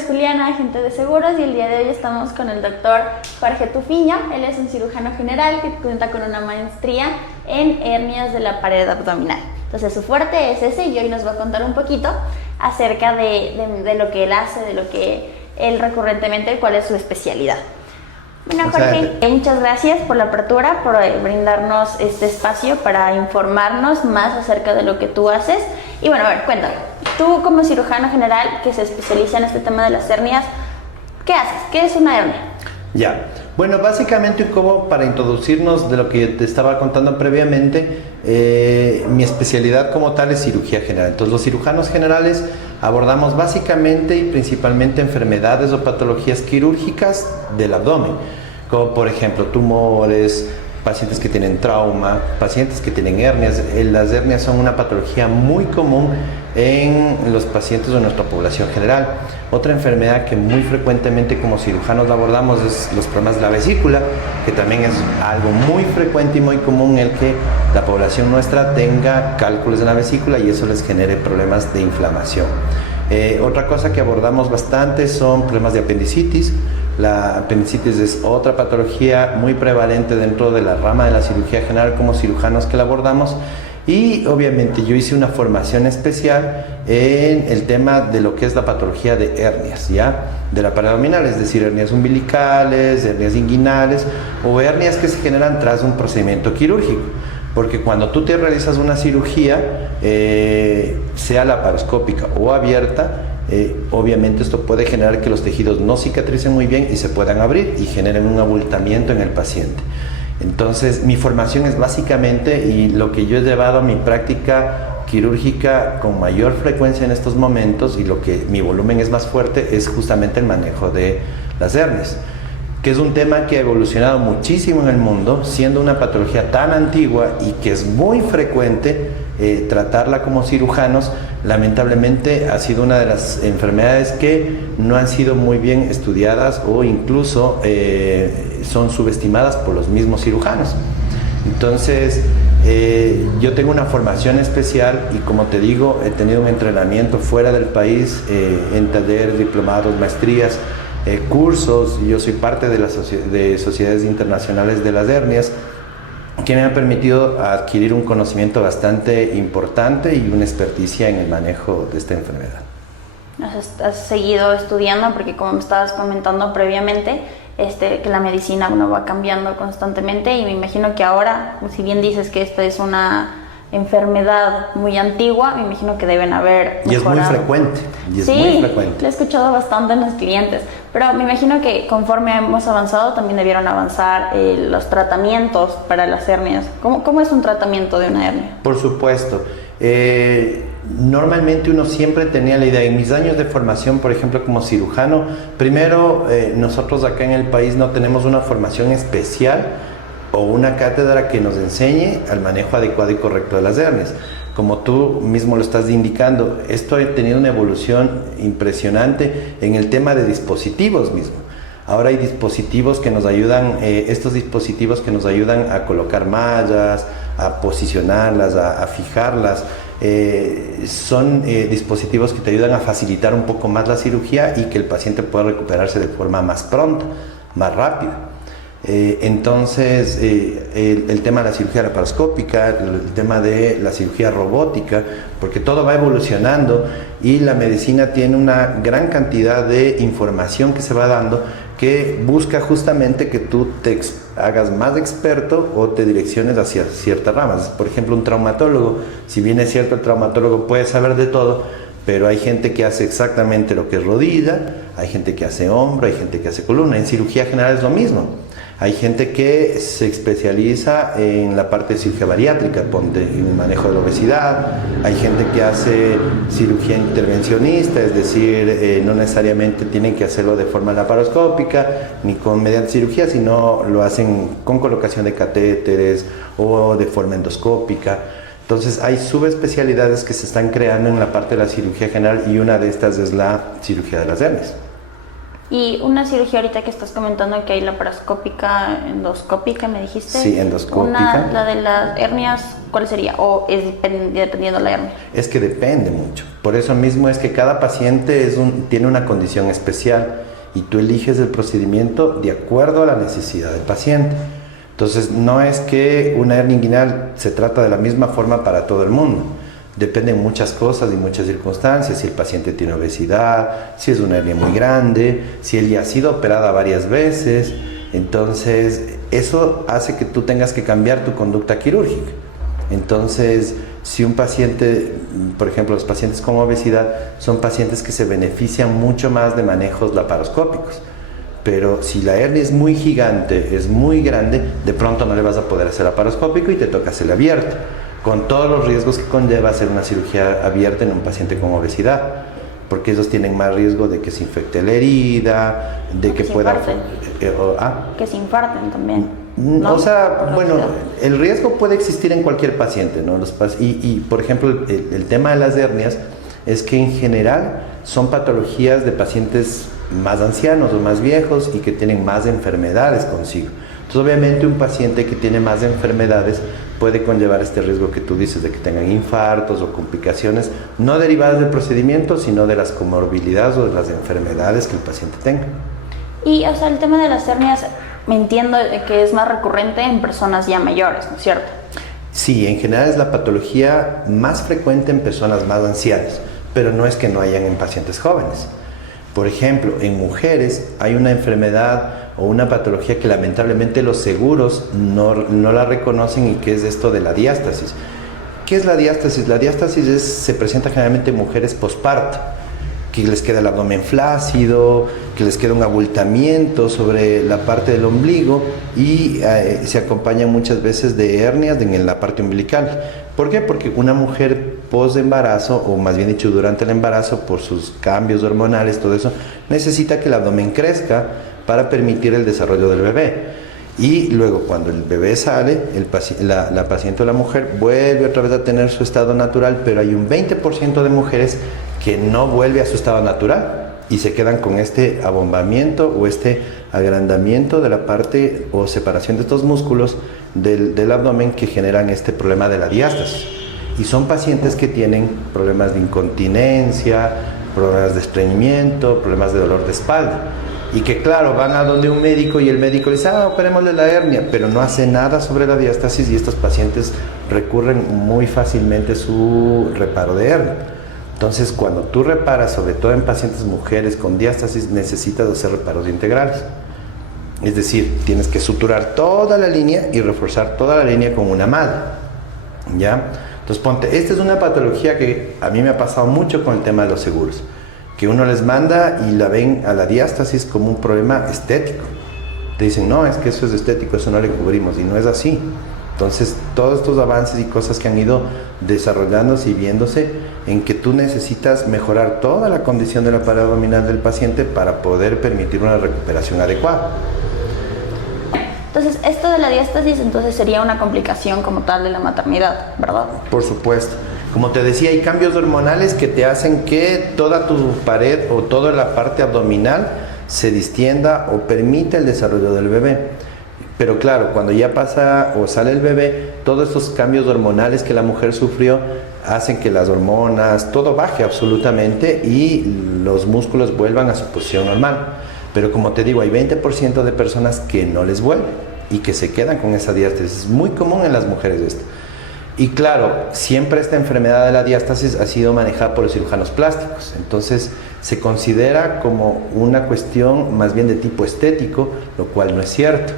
es Juliana, agente de seguros, y el día de hoy estamos con el doctor Jorge Tufiño. Él es un cirujano general que cuenta con una maestría en hernias de la pared abdominal. Entonces su fuerte es ese y hoy nos va a contar un poquito acerca de lo que él hace, de lo que él recurrentemente, cuál es su especialidad. Bueno, Jorge, muchas gracias por la apertura, por brindarnos este espacio para informarnos más acerca de lo que tú haces. Y bueno, a ver, cuéntame, tú como cirujano general que se especializa en este tema de las hernias, ¿qué haces? ¿Qué es una hernia? Ya, bueno, básicamente como para introducirnos de lo que te estaba contando previamente, mi especialidad como tal es cirugía general. Entonces los cirujanos generales abordamos básicamente y principalmente enfermedades o patologías quirúrgicas del abdomen, como por ejemplo tumores, pacientes que tienen trauma, pacientes que tienen hernias. Las hernias son una patología muy común en los pacientes de nuestra población general. Otra enfermedad que muy frecuentemente como cirujanos la abordamos es los problemas de la vesícula, que también es algo muy frecuente y muy común el que la población nuestra tenga cálculos en la vesícula y eso les genere problemas de inflamación. Otra cosa que abordamos bastante son problemas de apendicitis. La apendicitis es otra patología muy prevalente dentro de la rama de la cirugía general como cirujanos que la abordamos. Y obviamente yo hice una formación especial en el tema de lo que es la patología de hernias, ¿ya? De la pared abdominal, es decir, hernias umbilicales, hernias inguinales o hernias que se generan tras un procedimiento quirúrgico. Porque cuando tú te realizas una cirugía, sea laparoscópica o abierta, obviamente esto puede generar que los tejidos no cicatricen muy bien y se puedan abrir y generen un abultamiento en el paciente. Entonces mi formación es básicamente, y lo que yo he llevado a mi práctica quirúrgica con mayor frecuencia en estos momentos y lo que mi volumen es más fuerte es justamente el manejo de las hernias, que es un tema que ha evolucionado muchísimo en el mundo, siendo una patología tan antigua y que es muy frecuente tratarla como cirujanos. Lamentablemente ha sido una de las enfermedades que no han sido muy bien estudiadas o incluso son subestimadas por los mismos cirujanos. Entonces yo tengo una formación especial y, como te digo, he tenido un entrenamiento fuera del país en talleres, diplomados, maestrías, cursos. Yo soy parte de sociedades internacionales de las hernias, que me ha permitido adquirir un conocimiento bastante importante y una experticia en el manejo de esta enfermedad. Has seguido estudiando porque, como me estabas comentando previamente, que la medicina va cambiando constantemente, y me imagino que ahora, si bien dices que esta es una enfermedad muy antigua, me imagino que deben haber mejorado. Y es muy frecuente. Sí, lo he escuchado bastante en los clientes, pero me imagino que conforme hemos avanzado también debieron avanzar los tratamientos para las hernias. ¿Cómo es un tratamiento de una hernia? Por supuesto. Normalmente uno siempre tenía la idea, en mis años de formación, por ejemplo, como cirujano, primero nosotros acá en el país no tenemos una formación especial o una cátedra que nos enseñe al manejo adecuado y correcto de las hernias. Como tú mismo lo estás indicando, esto ha tenido una evolución impresionante en el tema de dispositivos mismo. Ahora hay dispositivos que nos ayudan, estos dispositivos que nos ayudan a colocar mallas, a posicionarlas, a fijarlas. Son dispositivos que te ayudan a facilitar un poco más la cirugía y que el paciente pueda recuperarse de forma más pronta, más rápida. Entonces el tema de la cirugía laparoscópica, el tema de la cirugía robótica, porque todo va evolucionando y la medicina tiene una gran cantidad de información que se va dando, que busca justamente que tú te hagas más experto o te direcciones hacia ciertas ramas. Por ejemplo, un traumatólogo, si bien es cierto, el traumatólogo puede saber de todo, pero hay gente que hace exactamente lo que es rodilla, hay gente que hace hombro, hay gente que hace columna. En cirugía general es lo mismo. Hay gente que se especializa en la parte de cirugía bariátrica, en el manejo de la obesidad. Hay gente que hace cirugía intervencionista, es decir, no necesariamente tienen que hacerlo de forma laparoscópica ni mediante cirugía, sino lo hacen con colocación de catéteres o de forma endoscópica. Entonces hay subespecialidades que se están creando en la parte de la cirugía general y una de estas es la cirugía de las hernias. Y una cirugía ahorita que estás comentando que hay laparoscópica, endoscópica, me dijiste. Sí, endoscópica. La de las hernias, ¿cuál sería? ¿O es dependiendo de la hernia? Es que depende mucho. Por eso mismo es que cada paciente tiene una condición especial y tú eliges el procedimiento de acuerdo a la necesidad del paciente. Entonces, no es que una hernia inguinal se trata de la misma forma para todo el mundo. Dependen muchas cosas y muchas circunstancias, si el paciente tiene obesidad, si es una hernia muy grande, si él ya ha sido operada varias veces. Entonces, eso hace que tú tengas que cambiar tu conducta quirúrgica. Entonces, si un paciente, por ejemplo, los pacientes con obesidad son pacientes que se benefician mucho más de manejos laparoscópicos. Pero si la hernia es muy gigante, es muy grande, de pronto no le vas a poder hacer laparoscópico y te toca hacerle abierto, con todos los riesgos que conlleva hacer una cirugía abierta en un paciente con obesidad, porque ellos tienen más riesgo de que se infecte la herida, de que pueda... Que se infarten también. ¿No? O sea, bueno, el riesgo puede existir en cualquier paciente, ¿no? Por ejemplo, el tema de las hernias es que en general son patologías de pacientes más ancianos o más viejos y que tienen más enfermedades consigo. Entonces, obviamente, un paciente que tiene más enfermedades puede conllevar este riesgo que tú dices de que tengan infartos o complicaciones no derivadas del procedimiento, sino de las comorbilidades o de las enfermedades que el paciente tenga. Y, o sea, el tema de las hernias, me entiendo que es más recurrente en personas ya mayores, ¿no es cierto? Sí, en general es la patología más frecuente en personas más ancianas, pero no es que no hayan en pacientes jóvenes. Por ejemplo, en mujeres hay una enfermedad o una patología que lamentablemente los seguros no la reconocen y que es esto de la diástasis. ¿Qué es la diástasis? La diástasis se presenta generalmente en mujeres posparto, que les queda el abdomen flácido, que les queda un abultamiento sobre la parte del ombligo y se acompaña muchas veces de hernias en la parte umbilical. ¿Por qué? Porque una mujer post-embarazo, o más bien dicho durante el embarazo, por sus cambios hormonales, todo eso, necesita que el abdomen crezca para permitir el desarrollo del bebé. Y luego cuando el bebé sale, la paciente o la mujer vuelve otra vez a tener su estado natural, pero hay un 20% de mujeres que no vuelve a su estado natural y se quedan con este abombamiento o este agrandamiento de la parte o separación de estos músculos del abdomen que generan este problema de la diástasis. Y son pacientes que tienen problemas de incontinencia, problemas de estreñimiento, problemas de dolor de espalda. Y que claro, van a donde un médico y el médico les dice, operémosle la hernia, pero no hace nada sobre la diástasis y estos pacientes recurren muy fácilmente a su reparo de hernia. Entonces, cuando tú reparas, sobre todo en pacientes mujeres con diástasis, necesitas hacer reparos integrales. Es decir, tienes que suturar toda la línea y reforzar toda la línea con una malla, ¿ya? Entonces, ponte, esta es una patología que a mí me ha pasado mucho con el tema de los seguros, que uno les manda y la ven a la diástasis como un problema estético. Te dicen, no, es que eso es estético, eso no le cubrimos, y no es así. Entonces, todos estos avances y cosas que han ido desarrollándose y viéndose en que tú necesitas mejorar toda la condición de la pared abdominal del paciente para poder permitir una recuperación adecuada. Entonces, esto de la diástasis entonces sería una complicación como tal de la maternidad, ¿verdad? Por supuesto. Como te decía, hay cambios hormonales que te hacen que toda tu pared o toda la parte abdominal se distienda o permite el desarrollo del bebé. Pero claro, cuando ya pasa o sale el bebé, todos estos cambios hormonales que la mujer sufrió hacen que las hormonas, todo baje absolutamente y los músculos vuelvan a su posición normal. Pero como te digo, hay 20% de personas que no les vuelve y que se quedan con esa diástasis. Es muy común en las mujeres esto. Y claro, siempre esta enfermedad de la diástasis ha sido manejada por los cirujanos plásticos. Entonces, se considera como una cuestión más bien de tipo estético, lo cual no es cierto.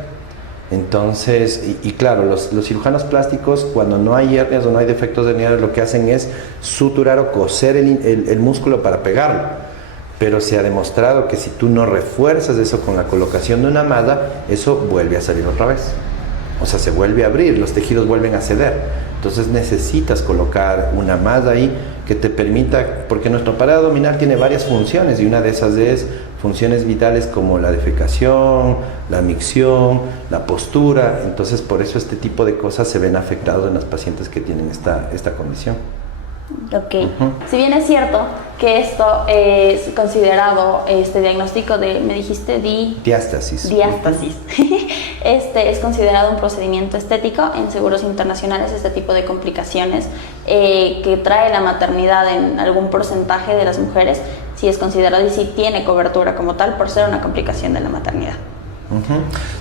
Entonces, claro, los cirujanos plásticos, cuando no hay hernias o no hay defectos de hernias, lo que hacen es suturar o coser el músculo para pegarlo. Pero se ha demostrado que si tú no refuerzas eso con la colocación de una malla, eso vuelve a salir otra vez. O sea, se vuelve a abrir, los tejidos vuelven a ceder. Entonces necesitas colocar una malla ahí que te permita, porque nuestro aparato abdominal tiene varias funciones y una de esas es funciones vitales como la defecación, la micción, la postura. Entonces por eso este tipo de cosas se ven afectados en los pacientes que tienen esta condición. Ok. Si bien es cierto que esto es considerado, este diagnóstico de, me dijiste, diástasis. Es considerado un procedimiento estético en seguros internacionales. Este tipo de complicaciones que trae la maternidad en algún porcentaje de las mujeres, sí es considerado y sí tiene cobertura como tal por ser una complicación de la maternidad.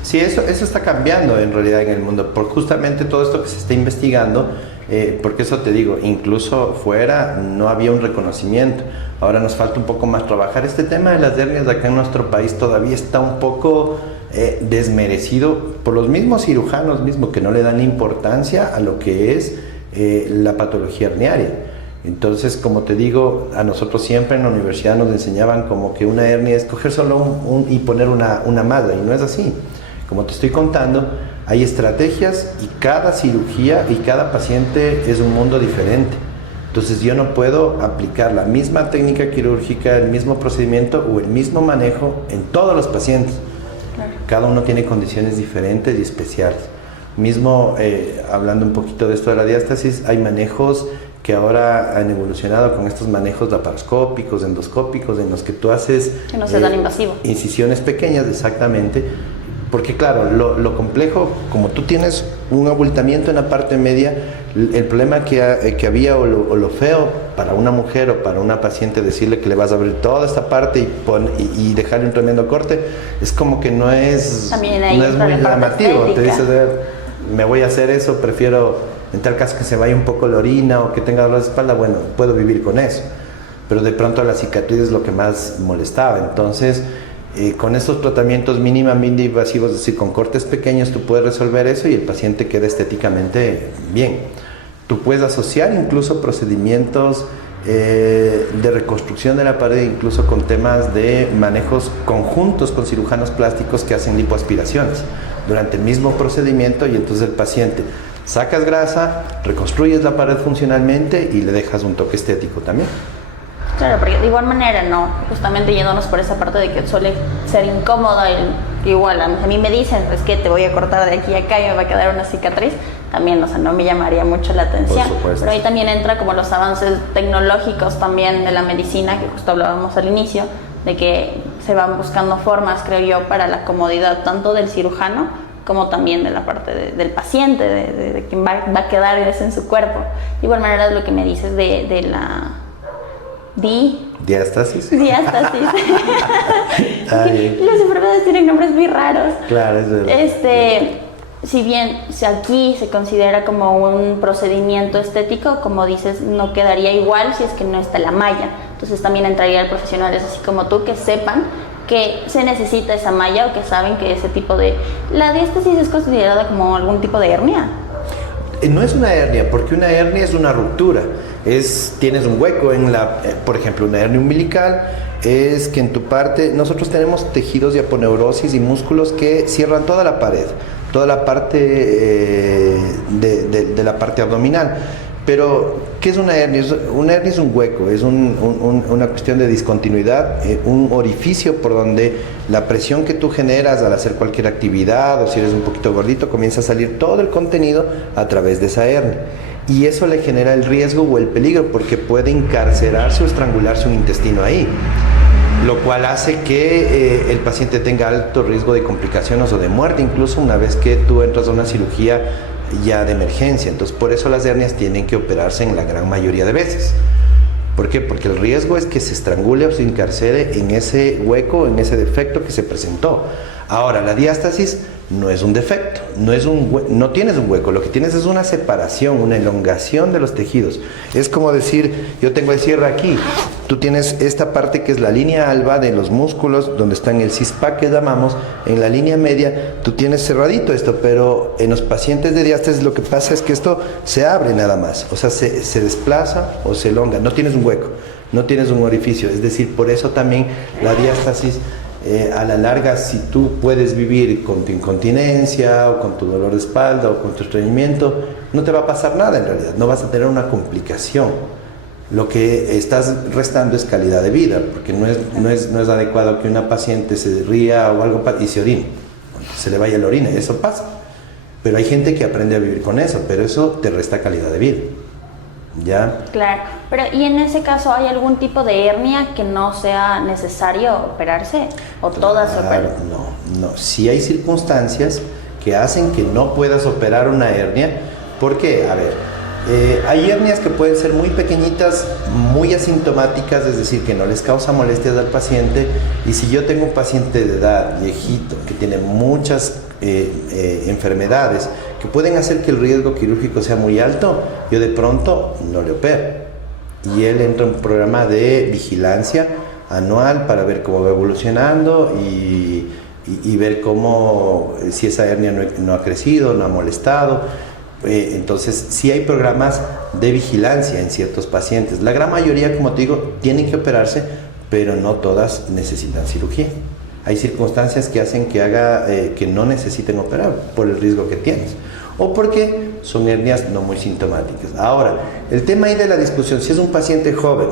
Sí, eso está cambiando en realidad en el mundo, por justamente todo esto que se está investigando, porque eso te digo, incluso fuera no había un reconocimiento. Ahora nos falta un poco más trabajar. Este tema de las hernias acá en nuestro país todavía está un poco desmerecido por los mismos cirujanos mismos que no le dan importancia a lo que es la patología herniaria. Entonces, como te digo, a nosotros siempre en la universidad nos enseñaban como que una hernia es coger solo y poner una madre, y no es así. Como te estoy contando, hay estrategias y cada cirugía y cada paciente es un mundo diferente. Entonces yo no puedo aplicar la misma técnica quirúrgica, el mismo procedimiento o el mismo manejo en todos los pacientes. Claro. Cada uno tiene condiciones diferentes y especiales. Mismo, hablando un poquito de esto de la diástasis, hay manejos que ahora han evolucionado con estos manejos laparoscópicos, endoscópicos, en los que tú haces... Que no sea tan invasivo. Incisiones pequeñas, exactamente. Porque claro, lo complejo, como tú tienes un abultamiento en la parte media, el problema que había o lo feo para una mujer o para una paciente decirle que le vas a abrir toda esta parte y dejarle un tremendo corte, es como que no es muy llamativo. Te dices, me voy a hacer eso, prefiero en tal caso que se vaya un poco la orina o que tenga dolor de espalda, bueno, puedo vivir con eso. Pero de pronto la cicatriz es lo que más molestaba. Entonces, con estos tratamientos mínimamente invasivos, es decir, con cortes pequeños, tú puedes resolver eso y el paciente queda estéticamente bien. Tú puedes asociar incluso procedimientos de reconstrucción de la pared, incluso con temas de manejos conjuntos con cirujanos plásticos que hacen lipoaspiraciones durante el mismo procedimiento, y entonces el paciente sacas grasa, reconstruyes la pared funcionalmente y le dejas un toque estético también. Claro, porque de igual manera, no, justamente yéndonos por esa parte de que suele ser incómoda, igual a mí me dicen, es que te voy a cortar de aquí a acá y me va a quedar una cicatriz, también, o sea, no me llamaría mucho la atención. Por supuesto. Pero ahí también entra como los avances tecnológicos también de la medicina, que justo hablábamos al inicio, de que se van buscando formas, creo yo, para la comodidad tanto del cirujano como también de la parte del paciente, de quien va a quedar eso en su cuerpo. De igual manera es lo que me dices de la... Diástasis. Las enfermedades tienen nombres muy raros. Claro, es verdad. Si bien aquí se considera como un procedimiento estético, como dices, no quedaría igual si es que no está la malla. Entonces también entraría profesionales así como tú que sepan que se necesita esa malla o que saben que ese tipo de... ¿La diástasis es considerada como algún tipo de hernia? No es una hernia, porque una hernia es una ruptura. Tienes un hueco en por ejemplo, una hernia umbilical es que en tu parte, nosotros tenemos tejidos de aponeurosis y músculos que cierran toda la pared, toda la parte de la parte abdominal. Pero, ¿qué es una hernia? Una hernia es un hueco, es una cuestión de discontinuidad, un orificio por donde la presión que tú generas al hacer cualquier actividad, o si eres un poquito gordito, comienza a salir todo el contenido a través de esa hernia. Y eso le genera el riesgo o el peligro, porque puede encarcerarse o estrangularse un intestino ahí, lo cual hace que el paciente tenga alto riesgo de complicaciones o de muerte, incluso una vez que tú entras a una cirugía ya de emergencia. Entonces, por eso las hernias tienen que operarse en la gran mayoría de veces. ¿Por qué? Porque el riesgo es que se estrangule o se encarcere en ese hueco, en ese defecto que se presentó. Ahora, la diástasis no es un defecto, no tienes un hueco, lo que tienes es una separación, una elongación de los tejidos. Es como decir, yo tengo el cierre aquí, tú tienes esta parte que es la línea alba de los músculos, donde está en el cispa que llamamos, en la línea media, tú tienes cerradito esto, pero en los pacientes de diástasis lo que pasa es que esto se abre nada más, o sea, se desplaza o se elonga, no tienes un hueco, no tienes un orificio, es decir, por eso también la diástasis, a la larga, si tú puedes vivir con tu incontinencia o con tu dolor de espalda o con tu estreñimiento, no te va a pasar nada en realidad, no vas a tener una complicación. Lo que estás restando es calidad de vida, porque no es adecuado que una paciente se ría o algo y se orine, se le vaya la orina, eso pasa. Pero hay gente que aprende a vivir con eso, pero eso te resta calidad de vida. ¿ya? Claro, pero ¿y en ese caso hay algún tipo de hernia que no sea necesario operarse? ¿O todas se operan? No. Sí hay circunstancias que hacen que no puedas operar una hernia. ¿Por qué? A ver, hay hernias que pueden ser muy pequeñitas, muy asintomáticas, es decir, que no les causa molestias al paciente. Y si yo tengo un paciente de edad, viejito, que tiene muchas enfermedades que pueden hacer que el riesgo quirúrgico sea muy alto, yo de pronto no le opero. Y él entra en un programa de vigilancia anual para ver cómo va evolucionando y ver cómo, si esa hernia no ha crecido, no ha molestado. Entonces sí hay programas de vigilancia en ciertos pacientes. La gran mayoría, como te digo, tienen que operarse, pero no todas necesitan cirugía. Hay circunstancias que hacen que no necesiten operar por el riesgo que tienes o porque son hernias no muy sintomáticas. Ahora, el tema ahí de la discusión, si es un paciente joven,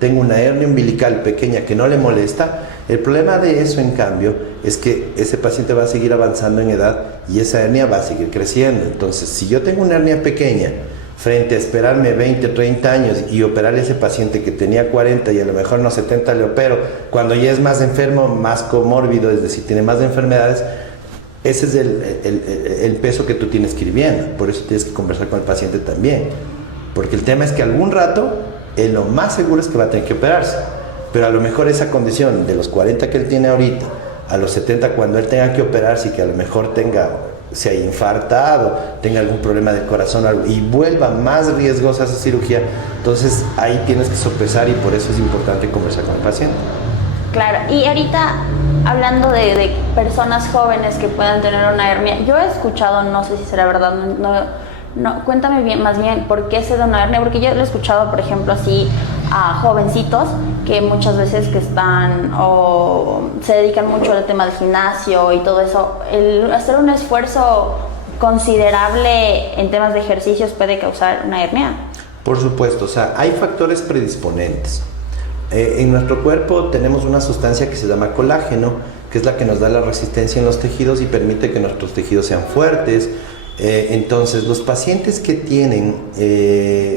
tengo una hernia umbilical pequeña que no le molesta, el problema de eso, en cambio, es que ese paciente va a seguir avanzando en edad y esa hernia va a seguir creciendo. Entonces, si yo tengo una hernia pequeña frente a esperarme 20 o 30 años y operarle a ese paciente que tenía 40 y a lo mejor no 70 le opero, cuando ya es más enfermo, más comórbido, es decir, tiene más enfermedades, ese es el peso que tú tienes que ir viendo. Por eso tienes que conversar con el paciente también. Porque el tema es que algún rato, lo más seguro es que va a tener que operarse. Pero a lo mejor esa condición de los 40 que él tiene ahorita, a los 70 cuando él tenga que operarse y que a lo mejor se haya infartado, tenga algún problema del corazón y vuelva más riesgosa esa cirugía, entonces ahí tienes que sopesar y por eso es importante conversar con el paciente. Claro, y ahorita hablando de personas jóvenes que puedan tener una hernia, yo he escuchado, no sé si será verdad, no, cuéntame bien, más bien, ¿por qué se da una hernia? Porque yo lo he escuchado, por ejemplo, así a jovencitos que muchas veces que están o se dedican mucho al tema del gimnasio y todo eso, el hacer un esfuerzo considerable en temas de ejercicios puede causar una hernia. Por supuesto, o sea, hay factores predisponentes. En nuestro cuerpo tenemos una sustancia que se llama colágeno, que es la que nos da la resistencia en los tejidos y permite que nuestros tejidos sean fuertes. Entonces, los pacientes que tienen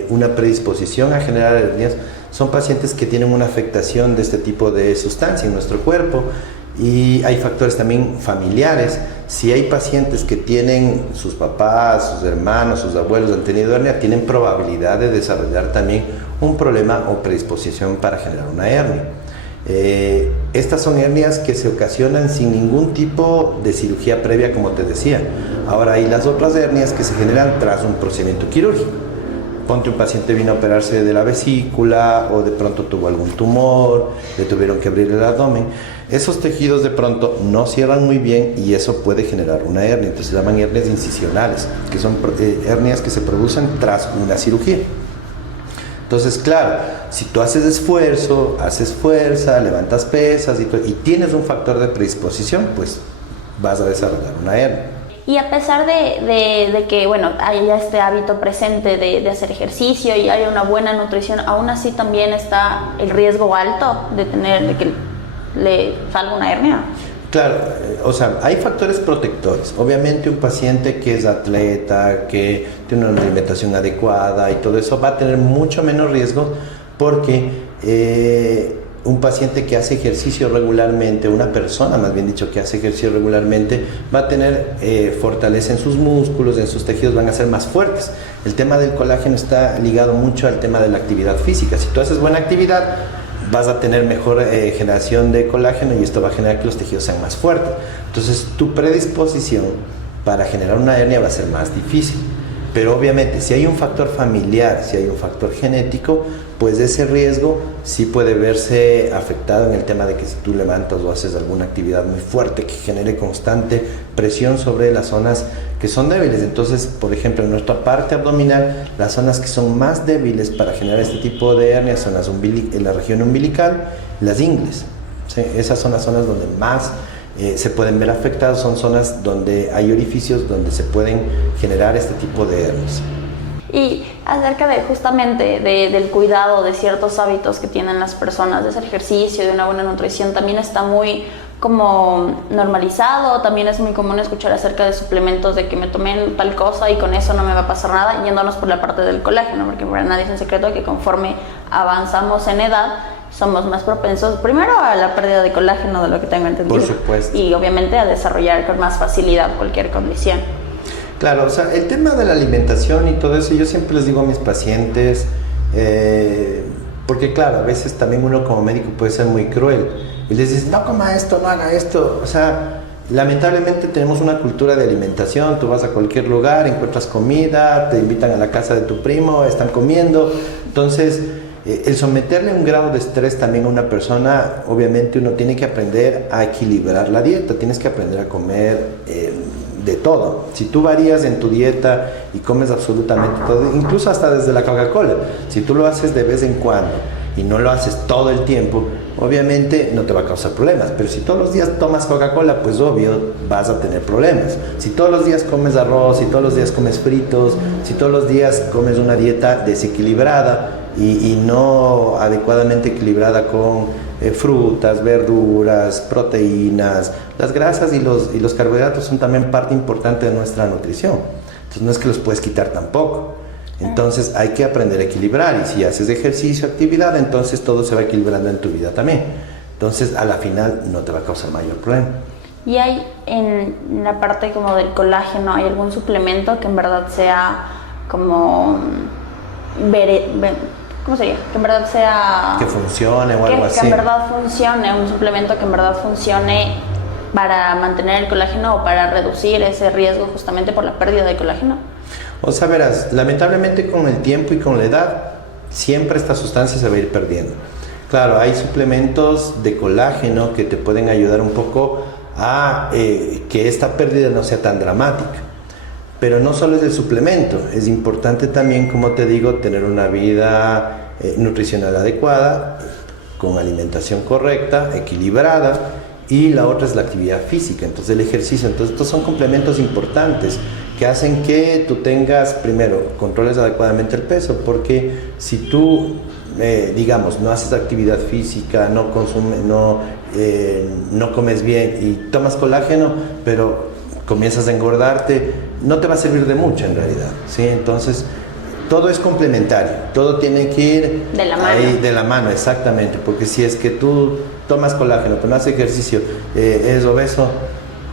una predisposición a generar hernias son pacientes que tienen una afectación de este tipo de sustancia en nuestro cuerpo. Y hay factores también familiares. Si hay pacientes que tienen sus papás, sus hermanos, sus abuelos han tenido hernia, tienen probabilidad de desarrollar también un problema o predisposición para generar una hernia. Estas son hernias que se ocasionan sin ningún tipo de cirugía previa, como te decía. Ahora hay las otras hernias que se generan tras un procedimiento quirúrgico. Ponte un paciente vino a operarse de la vesícula o de pronto tuvo algún tumor, le tuvieron que abrir el abdomen. Esos tejidos de pronto no cierran muy bien y eso puede generar una hernia. Entonces se llaman hernias incisionales, que son hernias que se producen tras una cirugía. Entonces, claro, si tú haces esfuerzo, haces fuerza, levantas pesas y tienes un factor de predisposición, pues vas a desarrollar una hernia. Y a pesar de que, bueno, haya este hábito presente de hacer ejercicio y haya una buena nutrición, aún así también está el riesgo alto de que le salga una hernia. Claro, o sea, hay factores protectores. Obviamente un paciente que es atleta, que tiene una alimentación adecuada y todo eso va a tener mucho menos riesgo porque un paciente que hace ejercicio regularmente, una persona más bien dicho que hace ejercicio regularmente, va a tener fortaleza en sus músculos, en sus tejidos, van a ser más fuertes. El tema del colágeno está ligado mucho al tema de la actividad física. Si tú haces buena actividad, vas a tener mejor generación de colágeno y esto va a generar que los tejidos sean más fuertes. Entonces tu predisposición para generar una hernia va a ser más difícil. Pero obviamente si hay un factor familiar, si hay un factor genético, pues ese riesgo sí puede verse afectado en el tema de que si tú levantas o haces alguna actividad muy fuerte que genere constante presión sobre las zonas que son débiles. Entonces, por ejemplo, en nuestra parte abdominal, las zonas que son más débiles para generar este tipo de hernias son en la región umbilical, las ingles. ¿Sí? Esas son las zonas donde más se pueden ver afectados, son zonas donde hay orificios donde se pueden generar este tipo de hernias. Y acerca de justamente del cuidado de ciertos hábitos que tienen las personas, de hacer ejercicio, de una buena nutrición, también está muy como normalizado. También es muy común escuchar acerca de suplementos, de que me tomé tal cosa y con eso no me va a pasar nada, yéndonos por la parte del colágeno, porque para nadie es un secreto que conforme avanzamos en edad somos más propensos primero a la pérdida de colágeno, de lo que tengo entendido, por supuesto, y obviamente a desarrollar con más facilidad cualquier condición. Claro, o sea, el tema de la alimentación y todo eso, yo siempre les digo a mis pacientes, porque claro, a veces también uno como médico puede ser muy cruel y les dices, no coma esto, no haga esto. O sea, lamentablemente tenemos una cultura de alimentación. Tú vas a cualquier lugar, encuentras comida, te invitan a la casa de tu primo, están comiendo. Entonces, el someterle un grado de estrés también a una persona, obviamente uno tiene que aprender a equilibrar la dieta, tienes que aprender a comer de todo. Si tú varías en tu dieta y comes absolutamente todo, incluso hasta desde la Coca-Cola, si tú lo haces de vez en cuando y no lo haces todo el tiempo, obviamente no te va a causar problemas. Pero si todos los días tomas Coca-Cola, pues obvio vas a tener problemas. Si todos los días comes arroz, si todos los días comes fritos, si todos los días comes una dieta desequilibrada y no adecuadamente equilibrada con frutas, verduras, proteínas, las grasas y los carbohidratos son también parte importante de nuestra nutrición. Entonces no es que los puedes quitar tampoco. Entonces hay que aprender a equilibrar, y si haces ejercicio, actividad, entonces todo se va equilibrando en tu vida también. Entonces a la final no te va a causar mayor problema. ¿Y hay en la parte como del colágeno, hay algún suplemento que en verdad sea como ¿cómo sería? Que en verdad sea... que funcione o algo así. Que en verdad funcione, un suplemento que en verdad funcione para mantener el colágeno o para reducir ese riesgo justamente por la pérdida de colágeno. O sea, verás, lamentablemente con el tiempo y con la edad, siempre esta sustancia se va a ir perdiendo. Claro, hay suplementos de colágeno que te pueden ayudar un poco a que esta pérdida no sea tan dramática. Pero no solo es el suplemento, es importante también, como te digo, tener una vida nutricional adecuada, con alimentación correcta, equilibrada, y la otra es la actividad física, entonces el ejercicio. Entonces estos son complementos importantes que hacen que tú tengas, primero, controles adecuadamente el peso, porque si tú, digamos, no haces actividad física, no comes bien y tomas colágeno, pero comienzas a engordarte, no te va a servir de mucho en realidad, ¿sí? Entonces, todo es complementario, todo tiene que ir de la mano. Ahí, de la mano, exactamente, porque si es que tú tomas colágeno, pero no haces ejercicio, eres obeso,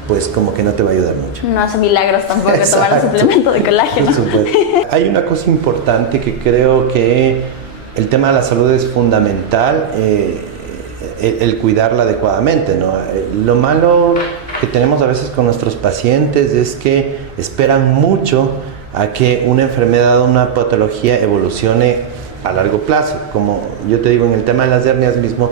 pues como que no te va a ayudar mucho. No hace milagros tampoco tomar un suplemento de colágeno. Hay una cosa importante que creo que el tema de la salud es fundamental, el cuidarla adecuadamente, ¿no? Lo malo que tenemos a veces con nuestros pacientes es que esperan mucho a que una enfermedad o una patología evolucione a largo plazo. Como yo te digo, en el tema de las hernias mismo,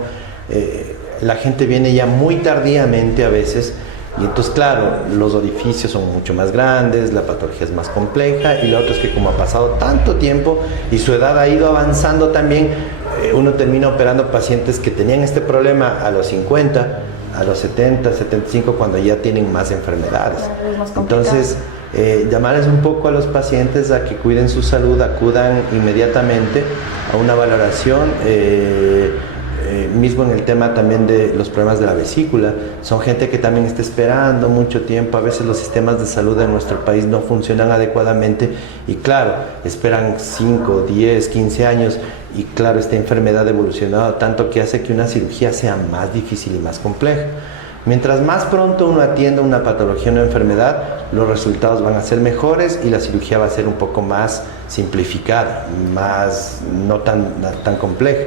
la gente viene ya muy tardíamente a veces, y entonces claro, los orificios son mucho más grandes, la patología es más compleja, y lo otro es que como ha pasado tanto tiempo y su edad ha ido avanzando también, uno termina operando pacientes que tenían este problema a los 50, a los 70, 75, cuando ya tienen más enfermedades. Entonces, llamarles un poco a los pacientes a que cuiden su salud, acudan inmediatamente a una valoración, mismo en el tema también de los problemas de la vesícula. Son gente que también está esperando mucho tiempo. A veces los sistemas de salud en nuestro país no funcionan adecuadamente y claro, esperan 5, 10, 15 años y claro, esta enfermedad ha evolucionado tanto que hace que una cirugía sea más difícil y más compleja. Mientras más pronto uno atienda una patología o una enfermedad, los resultados van a ser mejores y la cirugía va a ser un poco más simplificada, más no tan compleja.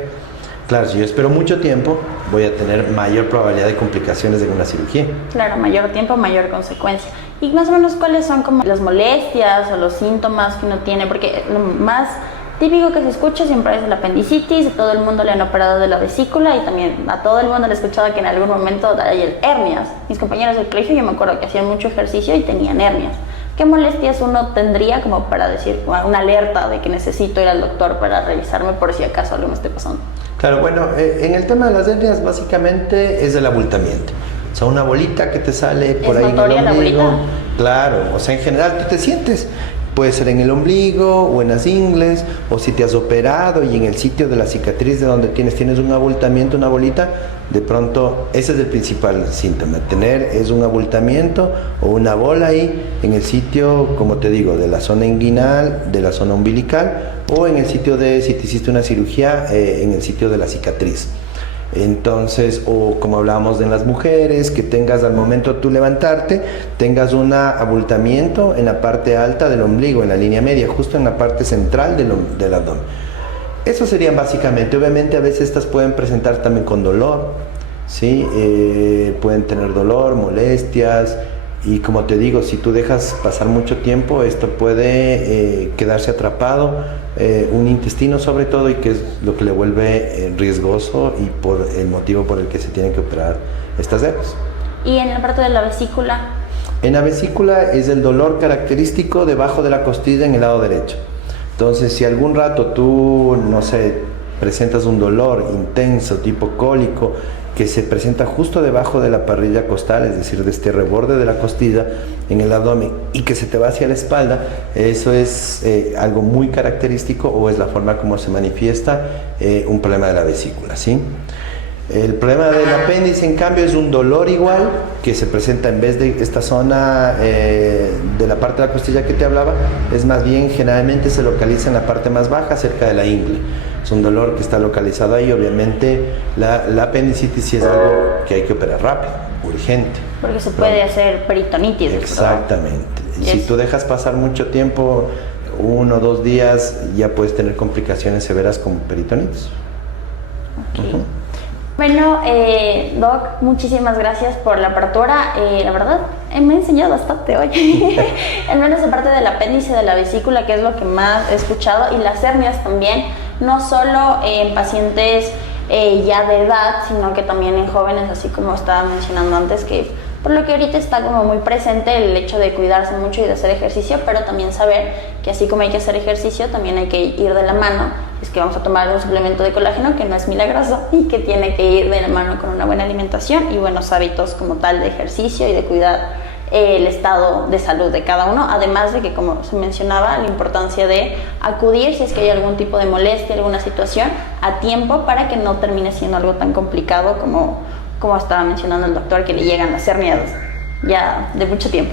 Claro, si yo espero mucho tiempo, voy a tener mayor probabilidad de complicaciones de una cirugía. Claro, mayor tiempo, mayor consecuencia. Y más o menos, ¿cuáles son como las molestias o los síntomas que uno tiene? Porque lo más típico que se escucha siempre es la apendicitis, a todo el mundo le han operado de la vesícula y también a todo el mundo le he escuchado que en algún momento hay hernias. Mis compañeros del colegio, yo me acuerdo que hacían mucho ejercicio y tenían hernias. ¿Qué molestias uno tendría como para decir una alerta de que necesito ir al doctor para revisarme por si acaso algo me esté pasando? Claro, bueno, en el tema de las hernias básicamente es el abultamiento. O sea, una bolita que te sale por ahí en el ombligo. ¿La bolita? Claro, o sea, en general tú te sientes Puede ser en el ombligo o en las ingles, o si te has operado y en el sitio de la cicatriz de donde tienes un abultamiento, una bolita, de pronto ese es el principal síntoma. Es un abultamiento o una bola ahí en el sitio, como te digo, de la zona inguinal, de la zona umbilical, o en el sitio si te hiciste una cirugía, en el sitio de la cicatriz. Entonces, o como hablábamos de las mujeres, que tengas al momento de tú levantarte, tengas un abultamiento en la parte alta del ombligo, en la línea media, justo en la parte central del abdomen. Eso serían básicamente. Obviamente a veces estas pueden presentar también con dolor, ¿sí? Pueden tener dolor, molestias, y como te digo, si tú dejas pasar mucho tiempo, esto puede quedarse atrapado, un intestino sobre todo, y que es lo que le vuelve riesgoso y por el motivo por el que se tienen que operar estas hernias. ¿Y en la parte de la vesícula? En la vesícula es el dolor característico debajo de la costilla en el lado derecho. Entonces, si algún rato tú, no sé, presentas un dolor intenso, tipo cólico, que se presenta justo debajo de la parrilla costal, es decir, de este reborde de la costilla en el abdomen, y que se te va hacia la espalda, eso es algo muy característico, o es la forma como se manifiesta un problema de la vesícula, ¿sí? El problema del apéndice, en cambio, es un dolor igual, que se presenta en vez de esta zona de la parte de la costilla que te hablaba, es más bien, generalmente se localiza en la parte más baja, cerca de la ingle. Es un dolor que está localizado ahí. Obviamente la apendicitis sí es algo que hay que operar rápido, urgente. Porque se puede hacer peritonitis. Exactamente. Y si tú dejas pasar mucho tiempo, 1 o 2 días, ya puedes tener complicaciones severas como peritonitis. Okay. Bueno, Doc, muchísimas gracias por la apertura. La verdad, me ha enseñado bastante hoy. Al menos aparte del apéndice, de la vesícula, que es lo que más he escuchado, y las hernias también, no solo en pacientes ya de edad, sino que también en jóvenes, así como estaba mencionando antes, que por lo que ahorita está como muy presente el hecho de cuidarse mucho y de hacer ejercicio, pero también saber que así como hay que hacer ejercicio, también hay que ir de la mano. Es que vamos a tomar un suplemento de colágeno que no es milagroso y que tiene que ir de la mano con una buena alimentación y buenos hábitos como tal de ejercicio y de cuidar el estado de salud de cada uno, además de que, como se mencionaba, la importancia de acudir si es que hay algún tipo de molestia, alguna situación, a tiempo, para que no termine siendo algo tan complicado como estaba mencionando el doctor, que le llegan las hernias ya de mucho tiempo.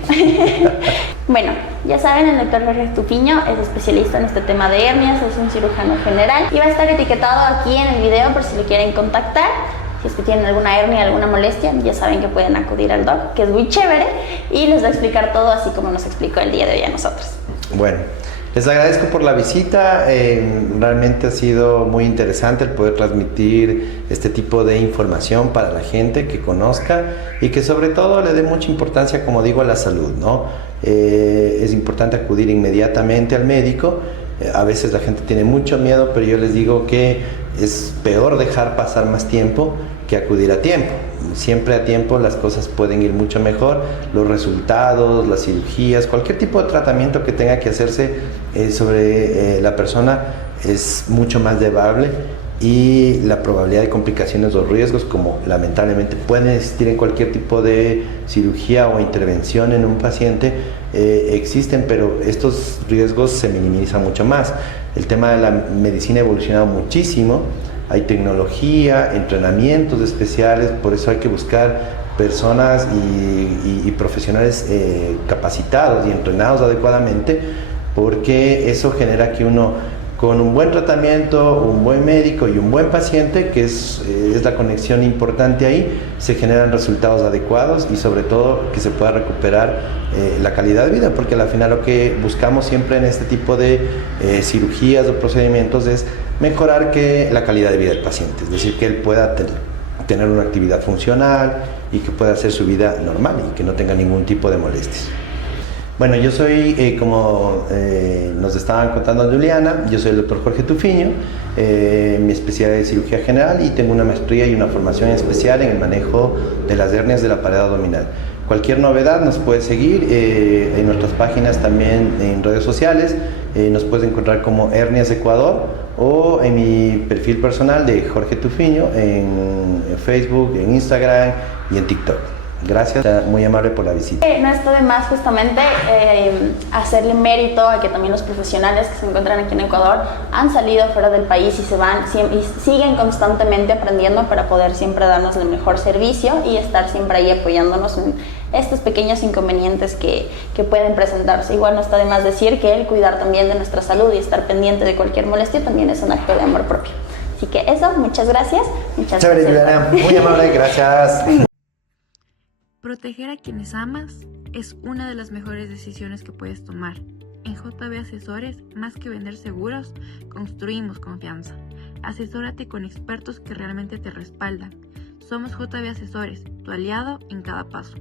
Bueno, ya saben, el doctor Jorge Estupiño es especialista en este tema de hernias, es un cirujano general y va a estar etiquetado aquí en el video por si le quieren contactar. Si es que tienen alguna hernia, alguna molestia, ya saben que pueden acudir al doc, que es muy chévere, y les va a explicar todo así como nos explicó el día de hoy a nosotros. Bueno, les agradezco por la visita. Realmente ha sido muy interesante el poder transmitir este tipo de información para la gente, que conozca y que sobre todo le dé mucha importancia, como digo, a la salud, ¿no? Es importante acudir inmediatamente al médico. A veces la gente tiene mucho miedo, pero yo les digo que es peor dejar pasar más tiempo que acudir a tiempo. Siempre a tiempo las cosas pueden ir mucho mejor. Los resultados, las cirugías, cualquier tipo de tratamiento que tenga que hacerse sobre la persona es mucho más llevable, y la probabilidad de complicaciones o riesgos, como lamentablemente pueden existir en cualquier tipo de cirugía o intervención en un paciente, existen, pero estos riesgos se minimizan mucho más. El tema de la medicina ha evolucionado muchísimo, hay tecnología, entrenamientos especiales, por eso hay que buscar personas y profesionales capacitados y entrenados adecuadamente, porque eso genera que uno, con un buen tratamiento, un buen médico y un buen paciente, que es la conexión importante ahí, se generan resultados adecuados y sobre todo que se pueda recuperar la calidad de vida, porque al final lo que buscamos siempre en este tipo de cirugías o procedimientos es mejorar la calidad de vida del paciente, es decir, que él pueda tener una actividad funcional y que pueda hacer su vida normal y que no tenga ningún tipo de molestias. Bueno, yo soy, como nos estaban contando Juliana, yo soy el doctor Jorge Tufiño, mi especialidad es cirugía general y tengo una maestría y una formación especial en el manejo de las hernias de la pared abdominal. Cualquier novedad nos puede seguir en nuestras páginas, también en redes sociales, nos puedes encontrar como Hernias Ecuador, o en mi perfil personal de Jorge Tufiño en Facebook, en Instagram y en TikTok. Gracias, muy amable por la visita. No está de más justamente hacerle mérito a que también los profesionales que se encuentran aquí en Ecuador han salido fuera del país y y siguen constantemente aprendiendo para poder siempre darnos el mejor servicio y estar siempre ahí apoyándonos en estos pequeños inconvenientes que pueden presentarse. Igual no está de más decir que el cuidar también de nuestra salud y estar pendiente de cualquier molestia también es un acto de amor propio. Así que eso, muchas gracias. Muchas Chévere, gracias. Juliana, muy amable, gracias. Proteger a quienes amas es una de las mejores decisiones que puedes tomar. En JB Asesores, más que vender seguros, construimos confianza. Asesórate con expertos que realmente te respaldan. Somos JB Asesores, tu aliado en cada paso.